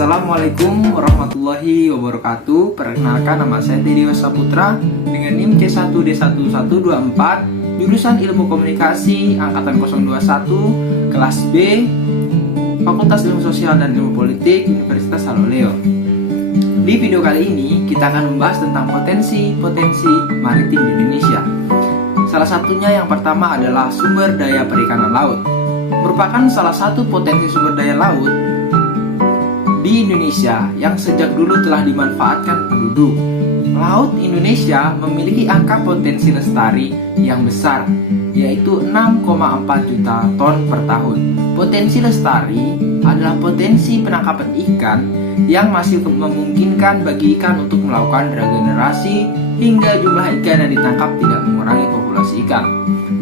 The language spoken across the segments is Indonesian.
Assalamualaikum warahmatullahi wabarakatuh. Perkenalkan, nama saya Teddy Saputra dengan NIM C1D1124, jurusan Ilmu Komunikasi angkatan 021, kelas B, Fakultas Ilmu Sosial dan Ilmu Politik, Universitas Haloleo. Di video kali ini kita akan membahas tentang potensi maritim di Indonesia. Salah satunya yang pertama adalah sumber daya perikanan laut. Merupakan salah satu potensi sumber daya laut di Indonesia yang sejak dulu telah dimanfaatkan penduduk. Laut Indonesia memiliki angka potensi lestari yang besar, yaitu 6,4 juta ton per tahun. Potensi lestari adalah potensi penangkapan ikan yang masih memungkinkan bagi ikan untuk melakukan regenerasi hingga jumlah ikan yang ditangkap tidak mengurangi populasi ikan.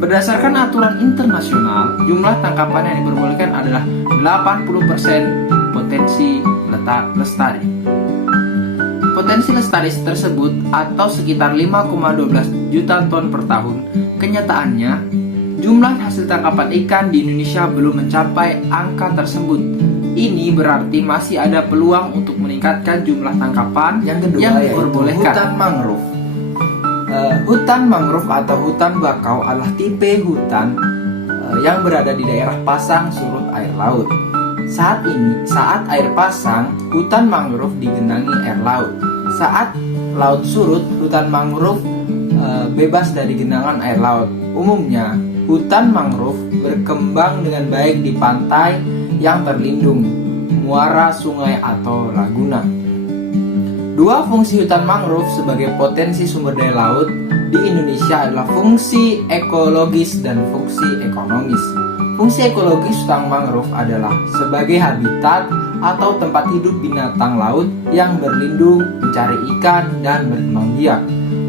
Berdasarkan aturan internasional, jumlah tangkapan yang diperbolehkan adalah 80% potensi lestari. Potensi lestari tersebut atau sekitar 5,12 juta ton per tahun. Kenyataannya, jumlah hasil tangkapan ikan di Indonesia belum mencapai angka tersebut. Ini berarti masih ada peluang untuk meningkatkan jumlah tangkapan yang diperbolehkan. Hutan mangrove. Hutan mangrove atau hutan bakau adalah tipe hutan yang berada di daerah pasang surut air laut. Saat air pasang, hutan mangrove digenangi air laut. Saat laut surut, hutan mangrove bebas dari genangan air laut. Umumnya, hutan mangrove berkembang dengan baik di pantai yang terlindung, muara, sungai, atau laguna. Dua fungsi hutan mangrove sebagai potensi sumber daya laut di Indonesia adalah fungsi ekologis dan fungsi ekonomis. Fungsi ekologis hutan mangrove adalah sebagai habitat atau tempat hidup binatang laut yang berlindung, mencari ikan, dan berkembang biak.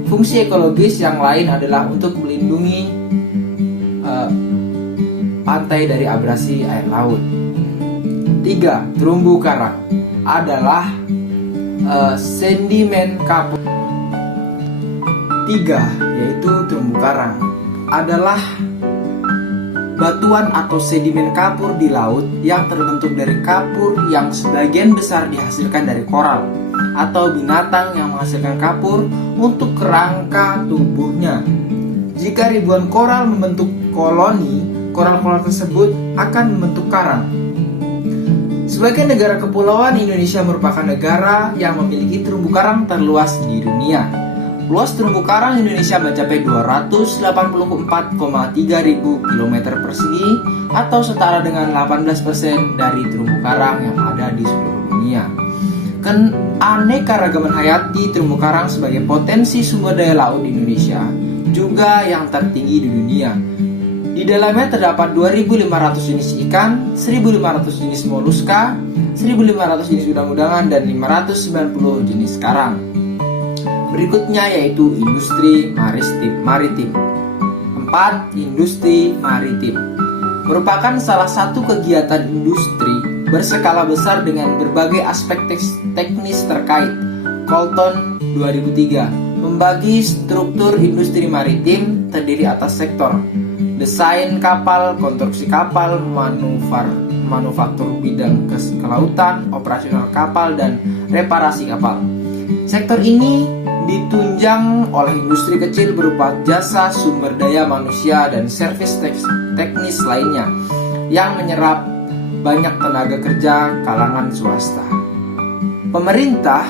Fungsi ekologis yang lain adalah untuk melindungi pantai dari abrasi air laut. 3. Terumbu karang adalah sedimen kapur. 3. Yaitu terumbu karang adalah batuan atau sedimen kapur di laut yang terbentuk dari kapur yang sebagian besar dihasilkan dari koral atau binatang yang menghasilkan kapur untuk kerangka tubuhnya. Jika ribuan koral membentuk koloni, koral-koral tersebut akan membentuk karang. Sebagai negara kepulauan, Indonesia merupakan negara yang memiliki terumbu karang terluas di dunia. Luas terumbu karang Indonesia mencapai 284,3 ribu km persegi atau setara dengan 18% dari terumbu karang yang ada di seluruh dunia. Keanekaragaman hayati terumbu karang sebagai potensi sumber daya laut di Indonesia juga yang tertinggi di dunia. Di dalamnya terdapat 2.500 jenis ikan, 1.500 jenis moluska, 1.500 jenis udang-udangan, dan 590 jenis karang. Berikutnya yaitu industri maritim. 4. Industri maritim merupakan salah satu kegiatan industri berskala besar dengan berbagai aspek teknis terkait. Colton 2003 membagi struktur industri maritim terdiri atas sektor desain kapal, konstruksi kapal, manufaktur bidang kelautan, operasional kapal, dan reparasi kapal. Sektor ini ditunjang oleh industri kecil berupa jasa, sumber daya manusia, dan servis teknis lainnya yang menyerap banyak tenaga kerja kalangan swasta. Pemerintah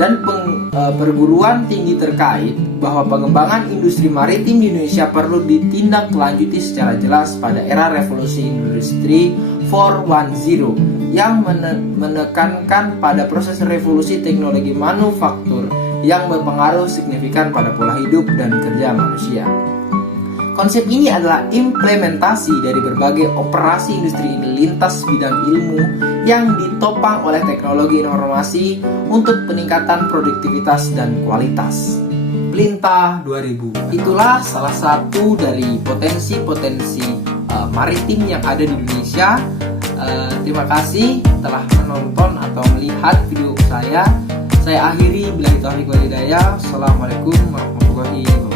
dan perguruan tinggi terkait bahwa pengembangan industri maritim di Indonesia perlu ditindaklanjuti secara jelas pada era revolusi industri 4.0 yang menekankan pada proses revolusi teknologi manufaktur yang berpengaruh signifikan pada pola hidup dan kerja manusia. Konsep ini adalah implementasi dari berbagai operasi industri lintas bidang ilmu yang ditopang oleh teknologi informasi untuk peningkatan produktivitas dan kualitas. Pelinta 2000 itulah salah satu dari potensi maritim yang ada di Indonesia. Terima kasih telah menonton atau melihat video saya. Saya akhiri, billahi taufiq wal hidayah. Assalamualaikum warahmatullahi wabarakatuh.